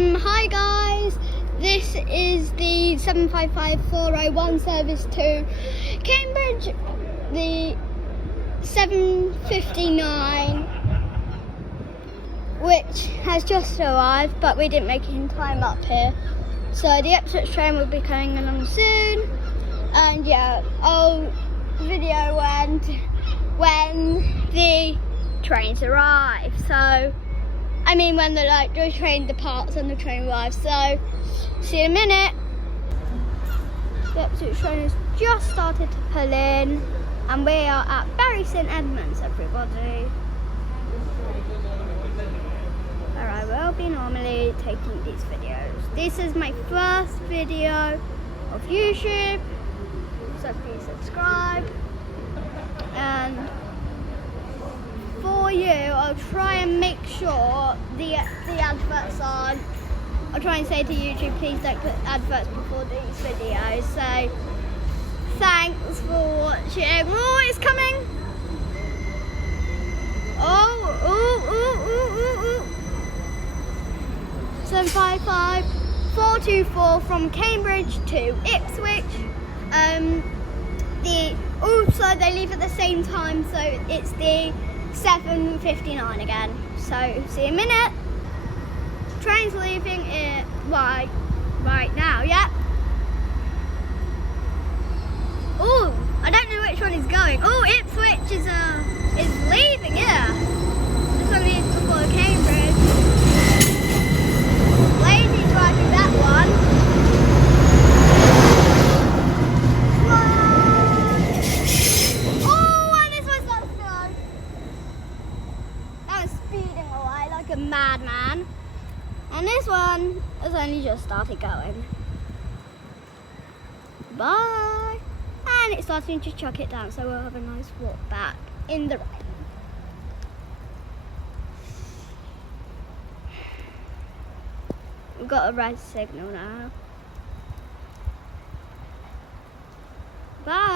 Hi guys, this is the 755-401 service to Cambridge, the 7:59, which has just arrived, but we didn't make it in time up here. So the Ipswich train will be coming along soon, and yeah, I'll video when the trains arrive. So I mean when the train departs and the train arrives. So see you in a minute. The Ipswich train has just started to pull in, and we are at Bury St Edmunds, everybody. Where I will be normally taking these videos. This is my first video of YouTube, so please subscribe. And for you, I'll try and make sure the adverts on. I'll try and say to YouTube, please don't put adverts before these videos. So thanks for watching. Oh, it's coming. Oh. 755-424 from Cambridge to Ipswich. Also they leave at the same time, so it's the 7:59 again. So see you in a minute. Train's leaving it right now. Yep. Oh, I don't know which one is going. Oh, Ipswich is leaving. Yeah, this one leaves before Cambridge. Lady driving that one. A madman, and this one has only just started going. Bye. And it's starting to chuck it down, so we'll have a nice walk back in the rain. We've got a red signal now. Bye.